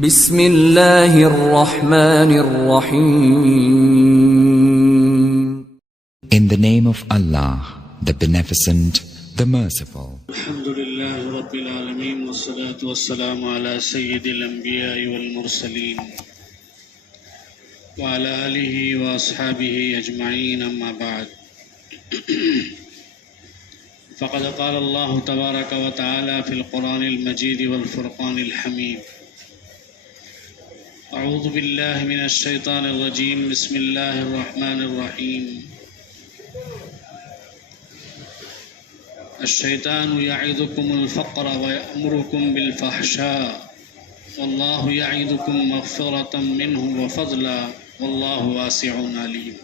بسم اللہ الرحمن الرحیم. In the name of Allah, the Beneficent, the Merciful. الحمد لله رب العالمين والصلاة والسلام على سيد الأنبياء والمرسلين وعلى آله وأصحابه أجمعين، أما بعد. فقد قال الله تبارك وتعالى في القرآن المجيد والفرقان الحميد: أعوذ بالله من الشيطان الرجيم، بسم الله الرحمن الرحيم. الشيطان يعدكم الفقر ويأمركم بالفحشاء والله يعدكم مغفرة منه وفضلا والله واسع عليم.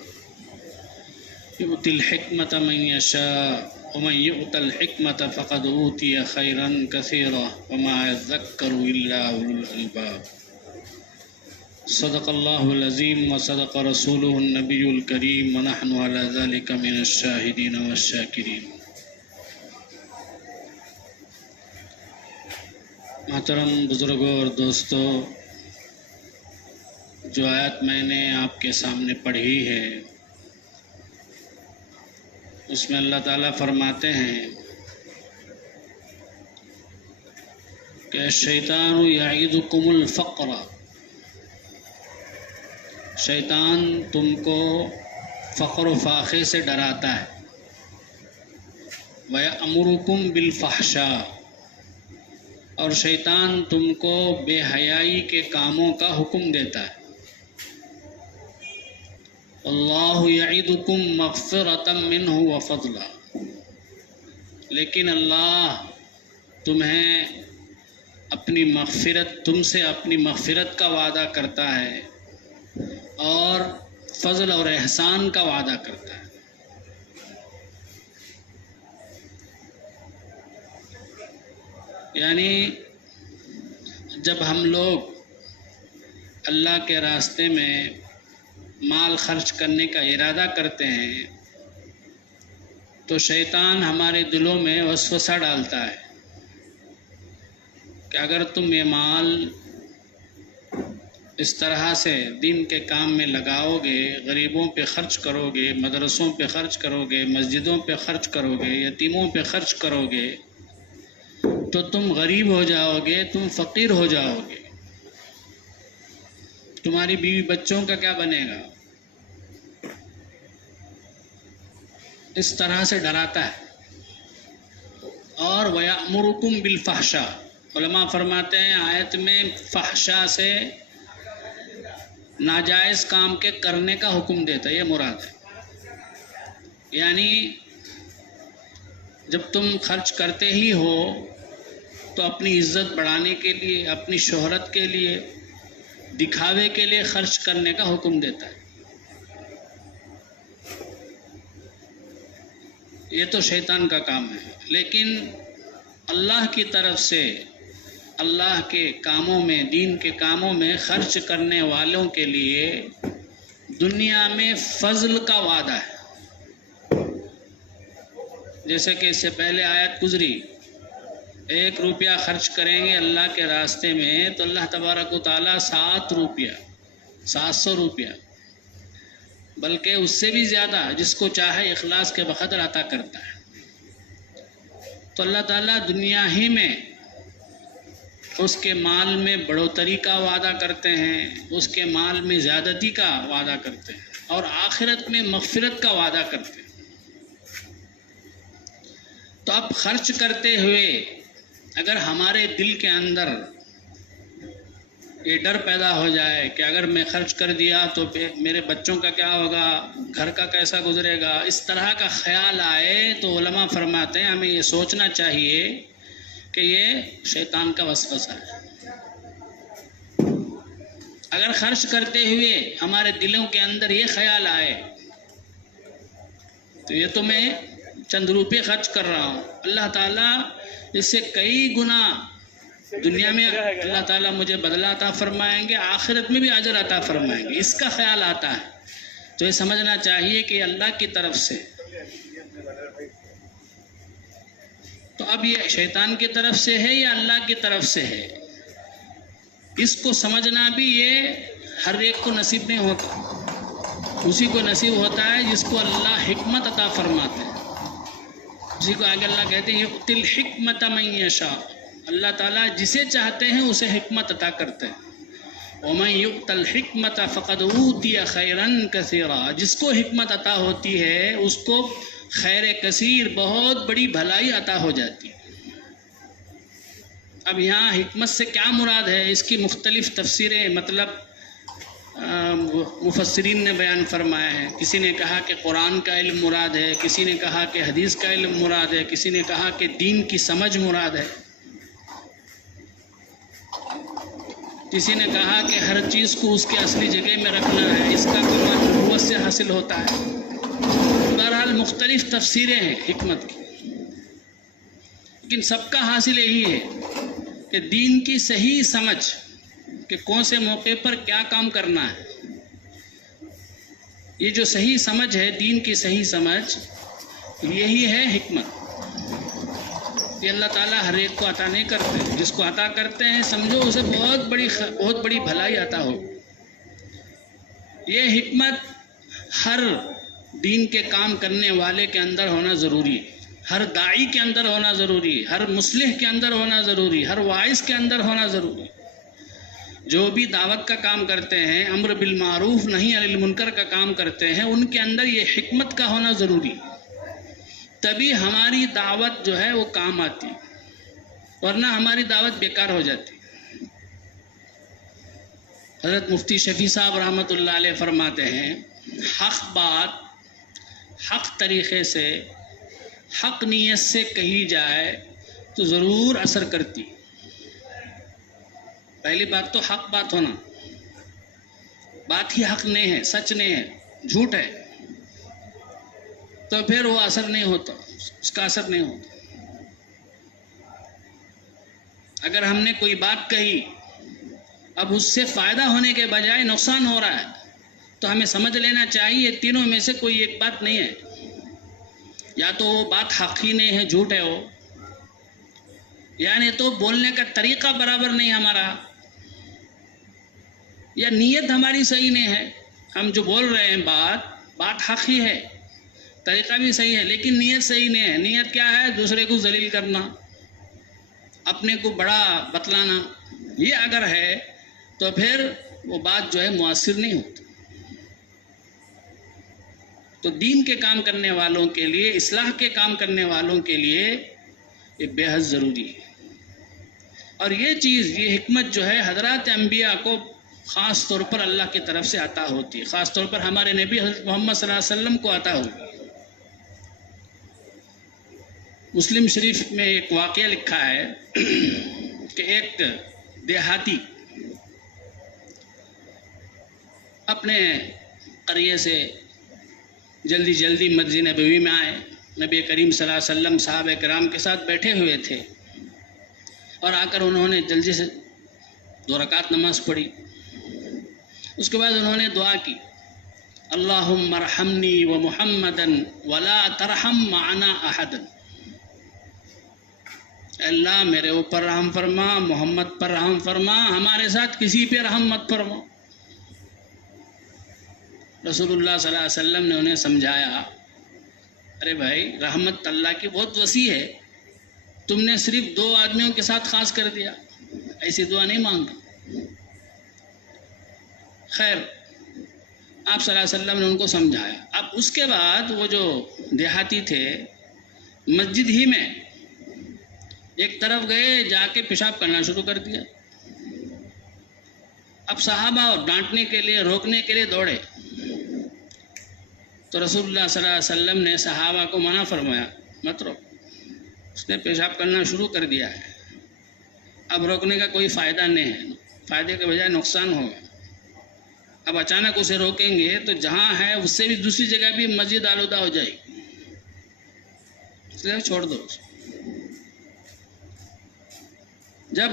يؤتي الحكمة من يشاء ومن يؤت الحكمة فقد أوتي خيرا كثيرا وما يذكر إلا أولو الألباب. صدق الله العظيم وصدق رسوله النبي الكريم ونحن على ذلك من الشاهدين والشاكرين. محترم بزرگوں اور دوستو، جو آیت میں نے آپ کے سامنے پڑھی ہے اس میں اللہ تعالیٰ فرماتے ہیں کہ الشیطان یعیدکم الفقر، شیطان تم کو فقر و فاقے سے ڈراتا ہے. وَيَأْمُرُكُمْ بِالْفَحْشَاءِ، اور شیطان تم کو بے حیائی کے کاموں کا حکم دیتا ہے. اللہ یعدکم مغفرۃ منہ وفضلا، لیکن اللہ تمہیں اپنی مغفرت، تم سے اپنی مغفرت کا وعدہ کرتا ہے اور فضل اور احسان کا وعدہ کرتا ہے. یعنی جب ہم لوگ اللہ کے راستے میں مال خرچ کرنے کا ارادہ کرتے ہیں تو شیطان ہمارے دلوں میں وسوسہ ڈالتا ہے کہ اگر تم یہ مال اس طرح سے دین کے کام میں لگاؤ گے، غریبوں پہ خرچ کرو گے، مدرسوں پہ خرچ کرو گے، مسجدوں پہ خرچ کرو گے، یتیموں پہ خرچ کرو گے تو تم غریب ہو جاؤ گے، تم فقیر ہو جاؤ گے. تمہاری بیوی بچوں کا کیا بنے گا؟ اس طرح سے ڈراتا ہے. اور وَيَأْمُرُكُمْ بِالْفَحْشَاءِ، علماء فرماتے ہیں آیت میں فحشا سے ناجائز کام کے کرنے کا حکم دیتا ہے، یہ مراد ہے. یعنی جب تم خرچ کرتے ہی ہو تو اپنی عزت بڑھانے کے لیے، اپنی شہرت کے لیے، دکھاوے کے لیے خرچ کرنے کا حکم دیتا ہے. یہ تو شیطان کا کام ہے. لیکن اللہ کی طرف سے اللہ کے کاموں میں، دین کے کاموں میں خرچ کرنے والوں کے لیے دنیا میں فضل کا وعدہ ہے. جیسے کہ اس سے پہلے آیت گزری، 1 روپیہ خرچ کریں گے اللہ کے راستے میں تو اللہ تبارک و تعالیٰ 7 روپیہ، 700 روپیہ، بلکہ اس سے بھی زیادہ جس کو چاہے اخلاص کے بقدر عطا کرتا ہے. تو اللہ تعالیٰ دنیا ہی میں اس کے مال میں بڑھوتری کا وعدہ کرتے ہیں، اس کے مال میں زیادتی کا وعدہ کرتے ہیں، اور آخرت میں مغفرت کا وعدہ کرتے ہیں. تو اب خرچ کرتے ہوئے اگر ہمارے دل کے اندر یہ ڈر پیدا ہو جائے کہ اگر میں خرچ کر دیا تو میرے بچوں کا کیا ہوگا، گھر کا کیسا گزرے گا، اس طرح کا خیال آئے تو علماء فرماتے ہیں ہمیں یہ سوچنا چاہیے کہ یہ شیطان کا وسوسہ ہے. اگر خرچ کرتے ہوئے ہمارے دلوں کے اندر یہ خیال آئے تو یہ تو میں چند روپے خرچ کر رہا ہوں، اللہ تعالیٰ اس سے کئی گنا دنیا میں اللہ تعالیٰ مجھے بدلہ عطا فرمائیں گے، آخرت میں بھی اجر عطا فرمائیں گے، اس کا خیال آتا ہے تو یہ سمجھنا چاہیے کہ اللہ کی طرف سے. تو اب یہ شیطان کی طرف سے ہے یا اللہ کی طرف سے ہے؟ اس کو سمجھنا بھی یہ ہر ایک کو نصیب نہیں ہوتا، اسی کو نصیب ہوتا ہے جس کو اللہ حکمت عطا فرماتے ہیں، اسی کو آگے اللہ کہتے ہیں یؤتی الحکمت من یشاء، اللہ تعالیٰ جسے چاہتے ہیں اسے حکمت عطا کرتے ہیں۔ ومن یؤت الحکمت فقد اوتی خیرا کثیرا، جس کو حکمت عطا ہوتی ہے اس کو خیر کثیر، بہت بڑی بھلائی عطا ہو جاتی ہے۔ اب یہاں حکمت سے کیا مراد ہے، اس کی مختلف تفسیریں مطلب مفسرین نے بیان فرمایا ہے۔ کسی نے کہا کہ قرآن کا علم مراد ہے، کسی نے کہا کہ حدیث کا علم مراد ہے، کسی نے کہا کہ دین کی سمجھ مراد ہے، کسی نے کہا کہ ہر چیز کو اس کے اصلی جگہ میں رکھنا ہے، اس کا کمال نبوت سے حاصل ہوتا ہے۔ بہرحال مختلف تفسیریں ہیں حکمت کی، لیکن سب کا حاصل یہی ہے کہ دین کی صحیح سمجھ کہ کون سے موقع پر کیا کام کرنا ہے، یہ جو صحیح سمجھ ہے، دین کی صحیح سمجھ، یہی ہے حکمت۔ یہ اللہ تعالیٰ ہر ایک کو عطا نہیں کرتے، جس کو عطا کرتے ہیں سمجھو اسے بہت بڑی بھلائی عطا ہو۔ یہ حکمت ہر دین کے کام کرنے والے کے اندر ہونا ضروری ہے، ہر داعی کے اندر ہونا ضروری ہے، ہر مصلح کے اندر ہونا ضروری ہے، ہر واعظ کے اندر ہونا ضروری ہے۔ جو بھی دعوت کا کام کرتے ہیں، امر بالمعروف نہی عن المنکر کا کام کرتے ہیں، ان کے اندر یہ حکمت کا ہونا ضروری ہے، تبھی ہماری دعوت جو ہے وہ کام آتی، ورنہ ہماری دعوت بیکار ہو جاتی۔ حضرت مفتی شفیع صاحب رحمۃ اللہ علیہ فرماتے ہیں حق بات حق طریقے سے حق نیت سے کہی جائے تو ضرور اثر کرتی۔ پہلی بات تو حق بات ہونا، بات ہی حق نہیں ہے، سچ نہیں ہے، جھوٹ ہے، تو پھر وہ اثر نہیں ہوتا، اس کا اثر نہیں ہوتا۔ اگر ہم نے کوئی بات کہی، اب اس سے فائدہ ہونے کے بجائے نقصان ہو رہا ہے، تو ہمیں سمجھ لینا چاہیے تینوں میں سے کوئی ایک بات نہیں ہے، یا تو وہ بات حق ہی نہیں ہے، جھوٹ ہے وہ، یعنی تو بولنے کا طریقہ برابر نہیں ہمارا، یا نیت ہماری صحیح نہیں ہے۔ ہم جو بول رہے ہیں بات حق ہی ہے، طریقہ بھی صحیح ہے، لیکن نیت صحیح نہیں ہے۔ نیت کیا ہے؟ دوسرے کو ذلیل کرنا، اپنے کو بڑا بتلانا۔ یہ اگر ہے تو پھر وہ بات جو ہے مؤثر نہیں ہوتی۔ تو دین کے کام کرنے والوں کے لیے، اصلاح کے کام کرنے والوں کے لیے یہ بے حد ضروری ہے۔ اور یہ چیز، یہ حکمت جو ہے حضرات انبیاء کو خاص طور پر اللہ کی طرف سے عطا ہوتی ہے، خاص طور پر ہمارے نبی حضرت محمد صلی اللہ علیہ وسلم کو عطا ہوئی۔ مسلم شریف میں ایک واقعہ لکھا ہے کہ ایک دیہاتی اپنے قریے سے جلدی جلدی مسجد نبوی میں آئے، نبی کریم صلی اللہ علیہ وسلم صحابہ کرام کے ساتھ بیٹھے ہوئے تھے، اور آ کر انہوں نے جلدی سے 2 رکعت نماز پڑھی۔ اس کے بعد انہوں نے دعا کی، اللہم ارحمنی و محمدا ولا ترحم معنا احدا، اللہ میرے اوپر رحم فرما، محمد پر رحم فرما، ہمارے ساتھ کسی پہ رحم مت فرما۔ رسول اللہ صلی اللہ علیہ وسلم نے انہیں سمجھایا، ارے بھائی رحمت اللہ کی بہت وسیع ہے، تم نے صرف 2 آدمیوں کے ساتھ خاص کر دیا، ایسی دعا نہیں مانگی۔ خیر، آپ صلی اللہ علیہ وسلم نے ان کو سمجھایا۔ اب اس کے بعد وہ جو دیہاتی تھے مسجد ہی میں ایک طرف گئے، جا کے پیشاب کرنا شروع کر دیا۔ اب صحابہ ڈانٹنے کے لیے، روکنے کے لیے دوڑے، تو رسول اللہ صلی اللہ علیہ وسلم نے صحابہ کو منع فرمایا، مت روک، اس نے پیشاب کرنا شروع کر دیا ہے، اب روکنے کا کوئی فائدہ نہیں ہے، فائدے کے بجائے نقصان ہوگا۔ اب اچانک اسے روکیں گے تو جہاں ہے اس سے بھی دوسری جگہ بھی مسجد آلودہ ہو جائے گی، اس لیے چھوڑ دو۔ جب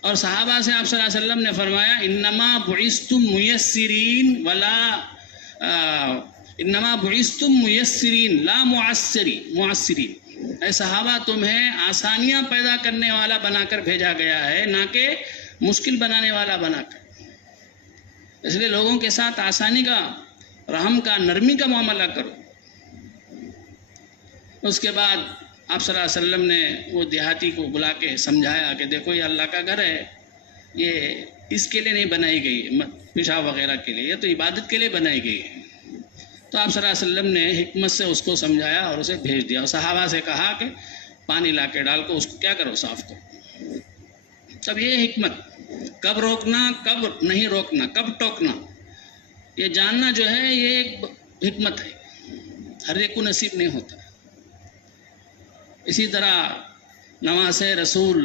اور صحابہ سے آپ صلی اللہ علیہ وسلم نے فرمایا، انما بعثتم میسرین انما بعثتم میسرین لا معسرین، اے صحابہ تمہیں آسانیاں پیدا کرنے والا بنا کر بھیجا گیا ہے، نہ کہ مشکل بنانے والا بنا کر. اس لیے لوگوں کے ساتھ آسانی کا، رحم کا، نرمی کا معاملہ کرو. اس کے بعد آپ صلی اللہ علیہ وسلم نے وہ دیہاتی کو بلا کے سمجھایا کہ دیکھو یہ اللہ کا گھر ہے، یہ اس کے لیے نہیں بنائی گئی پیشاب وغیرہ کے لیے، یہ تو عبادت کے لیے بنائی گئی ہے. تو آپ صلی اللہ علیہ وسلم نے حکمت سے اس کو سمجھایا اور اسے بھیج دیا، اور صحابہ سے کہا کہ پانی لا کے ڈال کو اس کو کیا کرو، صاف کرو. تب یہ حکمت، کب روکنا کب نہیں روکنا، کب ٹوکنا، یہ جاننا جو ہے یہ ایک حکمت ہے، ہر ایک کو نصیب نہیں ہوتا. اسی طرح نواز رسول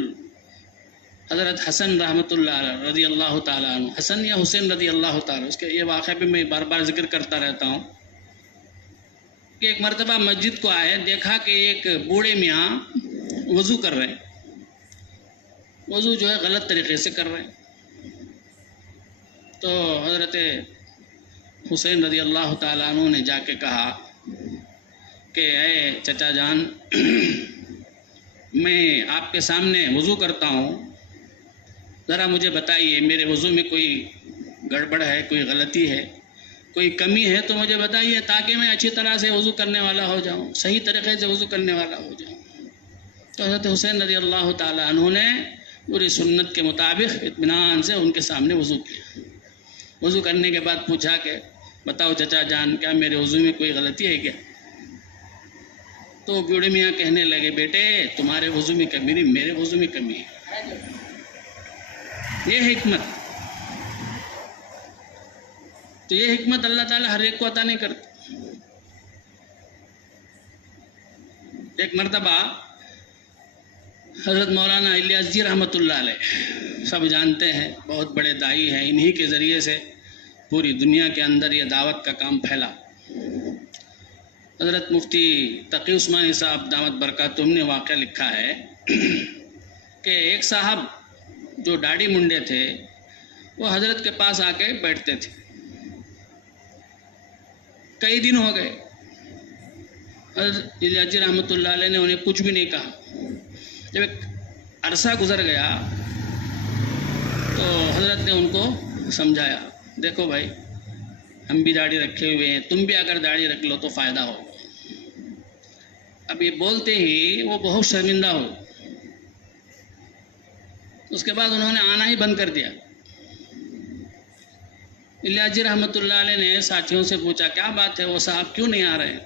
حضرت حسن رحمۃ اللہ رضی اللہ تعالیٰ عنہ، حسن یا حسین رضی اللہ تعالیٰ، اس کے یہ واقعہ بھی میں بار بار ذکر کرتا رہتا ہوں کہ ایک مرتبہ مسجد کو آئے، دیکھا کہ ایک بوڑھے میاں وضو کر رہے ہیں، وضو جو ہے غلط طریقے سے کر رہے ہیں. تو حضرت حسین رضی اللہ تعالیٰ عنہ نے جا کے کہا کہ اے چچا جان، میں آپ کے سامنے وضو کرتا ہوں، ذرا مجھے بتائیے میرے وضو میں کوئی گڑبڑ ہے، کوئی غلطی ہے، کوئی کمی ہے تو مجھے بتائیے تاکہ میں اچھی طرح سے وضو کرنے والا ہو جاؤں، صحیح طریقے سے وضو کرنے والا ہو جاؤں. تو حضرت حسین رضی اللہ تعالیٰ عنہ نے پوری سنت کے مطابق اطمینان سے ان کے سامنے وضو کیا. وضو کرنے کے بعد پوچھا کہ بتاؤ چچا جان، کیا میرے وضو میں کوئی غلطی ہے کیا؟ تو بوڑھے میاں کہنے لگے، بیٹے تمہارے وضو میں کمی نہیں، میرے وضو میں کمی ہے. یہ حکمت، تو یہ حکمت اللہ تعالیٰ ہر ایک کو عطا نہیں کرتا. ایک مرتبہ حضرت مولانا الیاس جی رحمۃ اللہ علیہ، سب جانتے ہیں، بہت بڑے داعی ہیں، انہی کے ذریعے سے پوری دنیا کے اندر یہ دعوت کا کام پھیلا. حضرت مفتی تقی عثمانی صاحب دامت برکاتہم نے واقعہ لکھا ہے کہ ایک صاحب جو داڑھی منڈے تھے وہ حضرت کے پاس آ کے بیٹھتے تھے. کئی دن ہو گئے، حضرت الیاس جی رحمۃ اللہ علیہ نے انہیں کچھ بھی نہیں کہا. جب ایک عرصہ گزر گیا تو حضرت نے ان کو سمجھایا، دیکھو بھائی ہم بھی داڑھی رکھے ہوئے ہیں، تم بھی اگر داڑھی رکھ لو تو فائدہ ہوگا. اب یہ بولتے ہی وہ بہت شرمندہ ہو. اس کے بعد انہوں نے آنا ہی بند کر دیا. الیاس جی رحمۃ اللہ علیہ نے ساتھیوں سے پوچھا کیا بات ہے، وہ صاحب کیوں نہیں آ رہے ہیں؟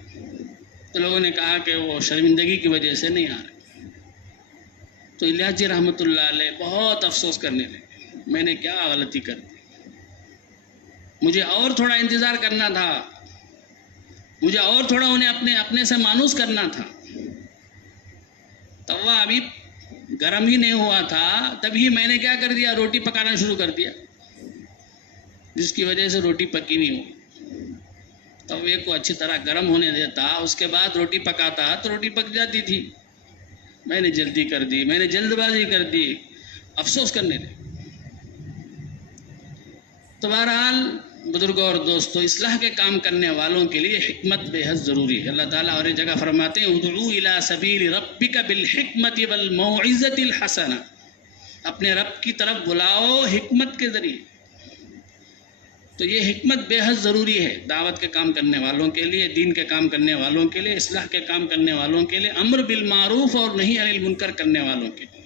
تو لوگوں نے کہا کہ وہ شرمندگی کی وجہ سے نہیں آ رہے. تو الیاس جی رحمۃ اللہ علیہ بہت افسوس کرنے لگے، میں نے کیا غلطی کر دی، مجھے اور تھوڑا انتظار کرنا تھا، مجھے اور تھوڑا انہیں اپنے سے مانوس کرنا تھا. توا ابھی گرم ہی نہیں ہوا تھا تبھی میں نے کیا کر دیا، روٹی پکانا شروع کر دیا، جس کی وجہ سے روٹی پکی نہیں ہوئی. توے کو اچھی طرح گرم ہونے دیتا، اس کے بعد روٹی پکاتا تو روٹی پک جاتی تھی. میں نے جلدی کر دی، میں نے جلد بازی کر دی، افسوس کرنے لگے. تو بہرحال بزرگوں اور دوستو، اصلاح کے کام کرنے والوں کے لیے حکمت بے حد ضروری ہے. اللہ تعالیٰ اور ایک جگہ فرماتے ہیں ادعو الی سبیل ربک بالحکمت والموعظۃ الحسنہ، اپنے رب کی طرف بلاؤ حکمت کے ذریعے. تو یہ حکمت بے حد ضروری ہے دعوت کے کام کرنے والوں کے لیے، دین کے کام کرنے والوں کے لیے، اصلاح کے کام کرنے والوں کے لیے، امر بالمعروف اور نہی عن المنکر کرنے والوں کے لیے.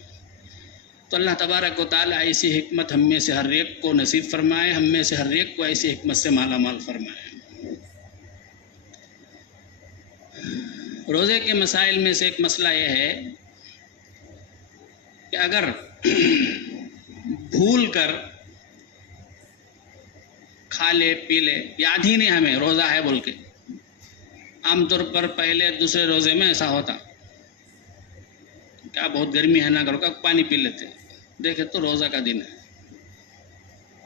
تو اللہ تبارک و تعالیٰ ایسی حکمت ہم میں سے ہر ایک کو نصیب فرمائے، ہم میں سے ہر ایک کو ایسی حکمت سے مالا مال فرمائے. روزے کے مسائل میں سے ایک مسئلہ یہ ہے کہ اگر بھول کر کھا لے پی لے، یاد ہی نہیں ہمیں روزہ ہے بول کے، عام طور پر پہلے دوسرے روزے میں ایسا ہوتا، کیا بہت گرمی ہے نہ کرو کا پانی پی لیتے، دیکھے تو روزہ کا دن ہے،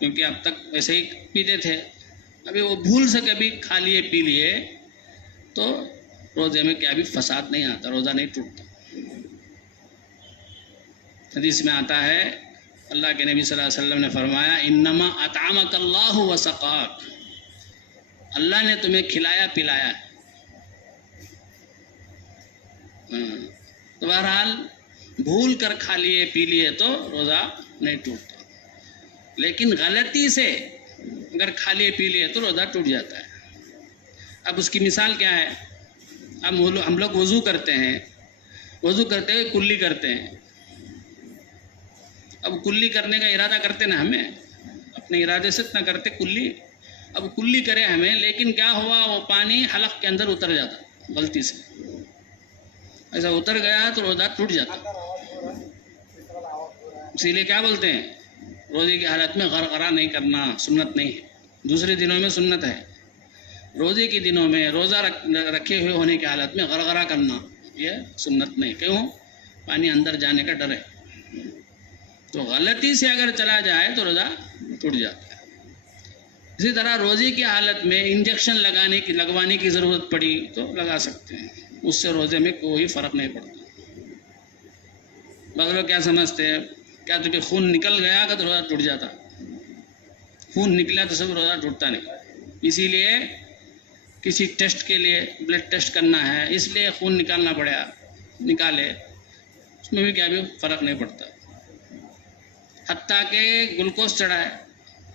کیونکہ اب تک ویسے ہی پیتے تھے، ابھی وہ بھول سے کبھی کھا لیے پی لیے تو روزے میں کیا بھی فساد نہیں آتا، روزہ نہیں ٹوٹتا. حدیث میں آتا ہے اللہ کے نبی صلی اللہ علیہ وسلم نے فرمایا انما اطعمک اللہ وسقاک، اللہ نے تمہیں کھلایا پلایا ہے. تو بہرحال بھول کر کھا لیے پی لیے تو روزہ نہیں ٹوٹتا. لیکن غلطی سے اگر کھا لیے پی لیے تو روزہ ٹوٹ جاتا ہے۔ اب اس کی مثال کیا ہے؟ اب ہم لوگ وضو کرتے ہیں، وضو کرتے ہوئے کلی کرتے ہیں۔ اب کلی کرنے کا ارادہ کرتے نا ہمیں، اپنے ارادے سے نہ کرتے کلی، اب کلی کرے ہمیں، لیکن کیا ہوا، وہ پانی حلق کے اندر اتر جاتا غلطی سے، ایسا اتر گیا تو روزہ ٹوٹ جاتا۔ اسی لیے کیا بولتے ہیں، روزے کی حالت میں غرغرہ نہیں کرنا سنت نہیں ہے، دوسرے دنوں میں سنت ہے، روزے کے دنوں میں روزہ رکھے ہوئے ہونے کی حالت میں غرغرہ کرنا یہ سنت نہیں۔ کیوں؟ پانی اندر جانے کا ڈر ہے، تو غلطی سے اگر چلا جائے تو روزہ ٹوٹ جاتا ہے۔ اسی طرح روزے کی حالت میں انجیکشن لگوانے کی ضرورت پڑی تو لگا سکتے ہیں، اس سے روزے میں کوئی فرق نہیں پڑتا۔ بعض لوگ کیا سمجھتے ہیں، کیا تو کہ خون نکل گیا کہ تو روزہ ٹوٹ جاتا، خون نکلا تو سب روزہ ٹوٹتا نہیں۔ اسی لیے کسی ٹیسٹ کے لیے بلڈ ٹیسٹ کرنا ہے، اس لیے خون نکالنا پڑا، نکالے، اس میں بھی کیا بھی فرق نہیں پڑتا۔ حتیٰ کہ گلوکوز چڑھائے،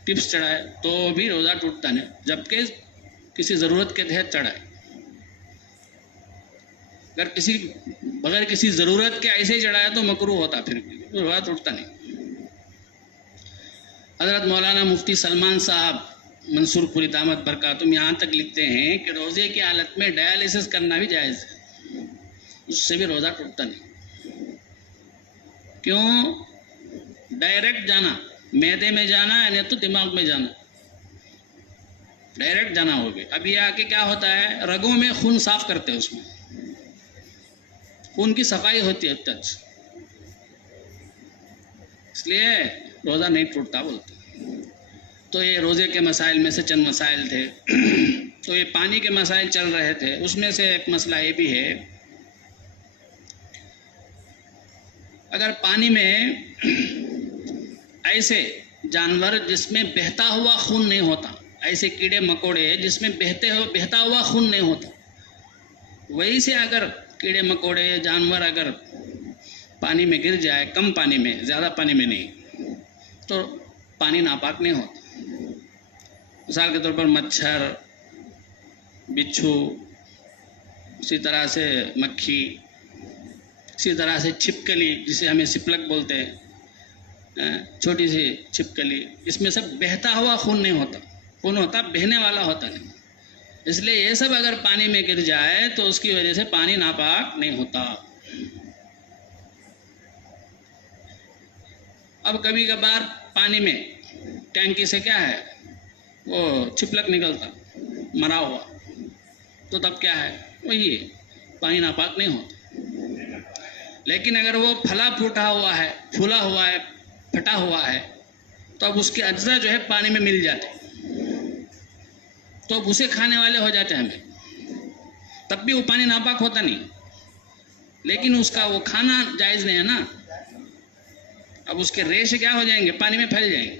ٹپس چڑھائے تو بھی روزہ ٹوٹتا نہیں، جبکہ کسی ضرورت کے تحت چڑھائے۔ اگر بغیر کسی ضرورت کے ایسے ہی چڑھایا تو مکروہ ہوتا، پھر بھی روزہ ٹوٹتا نہیں۔ حضرت مولانا مفتی سلمان صاحب منصور پوری دامت برکاتہم یہاں تک لکھتے ہیں کہ روزے کی حالت میں ڈائلیسس کرنا بھی جائز ہے، اس سے بھی روزہ ٹوٹتا نہیں۔ کیوں؟ ڈائریکٹ جانا، معدے میں جانا ہے تو دماغ میں جانا، ڈائریکٹ جانا ہوگی۔ اب یہ آ کے کیا ہوتا ہے، رگوں میں خون صاف کرتے ہیں، اس میں خون کی صفائی ہوتی ہے ٹچ، اس لیے روزہ نہیں ٹوٹتا بولتے۔ تو یہ روزے کے مسائل میں سے چند مسائل تھے۔ تو یہ پانی کے مسائل چل رہے تھے، اس میں سے ایک مسئلہ یہ بھی ہے، اگر پانی میں ایسے جانور جس میں بہتا ہوا خون نہیں ہوتا، ایسے کیڑے مکوڑے جس میں بہتا ہوا خون نہیں ہوتا، وہی سے اگر کیڑے مکوڑے جانور اگر پانی میں گر جائے، کم پانی میں، زیادہ پانی میں نہیں، تو پانی ناپاک نہیں ہوتا۔ مثال کے طور پر مچھر، بچھو، اسی طرح سے مکھی، اسی طرح سے چھپکلی جسے ہمیں سپلک بولتے ہیں، چھوٹی سی چھپکلی، اس میں سب بہتا ہوا خون نہیں ہوتا، خون ہوتا بہنے والا ہوتا نہیں، اس لیے یہ سب اگر پانی میں گر جائے تو اس کی وجہ سے پانی ناپاک نہیں ہوتا۔ اب کبھی کبھار پانی میں ٹینکی سے کیا ہے، وہ چھپلک نکلتا مرا ہوا، تو تب کیا ہے، وہی پانی ناپاک نہیں ہوتا۔ لیکن اگر وہ پھلا پھوٹا ہوا ہے، پھولا ہوا ہے، پھٹا ہوا ہے، تو اب اس کے اجزاء جو ہے پانی میں مل جاتے، تو اب اسے کھانے والے ہو جاتے ہیں ہمیں، تب بھی وہ پانی ناپاک ہوتا نہیں، لیکن اس کا وہ کھانا جائز نہیں ہے نا۔ اب اس کے ریشے کیا ہو جائیں گے، پانی میں پھیل جائیں گے،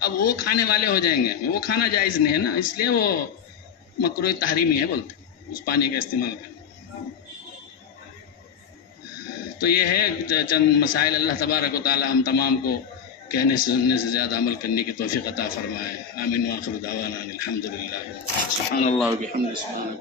اب وہ کھانے والے ہو جائیں گے، وہ کھانا جائز نہیں ہے نا، اس لیے وہ مکروہ تحریمی ہے بولتے اس پانی کا استعمال کرنا۔ تو یہ ہے چند مسائل۔ اللہ تبارک و تعالی ہم تمام کو کہنے سے سننے سے زیادہ عمل کرنے کی توفیق عطا فرمائے۔ آمین وآخر دعوانا الحمدللہ۔ سبحان اللہ و بحمدہ، سبحان اللہ۔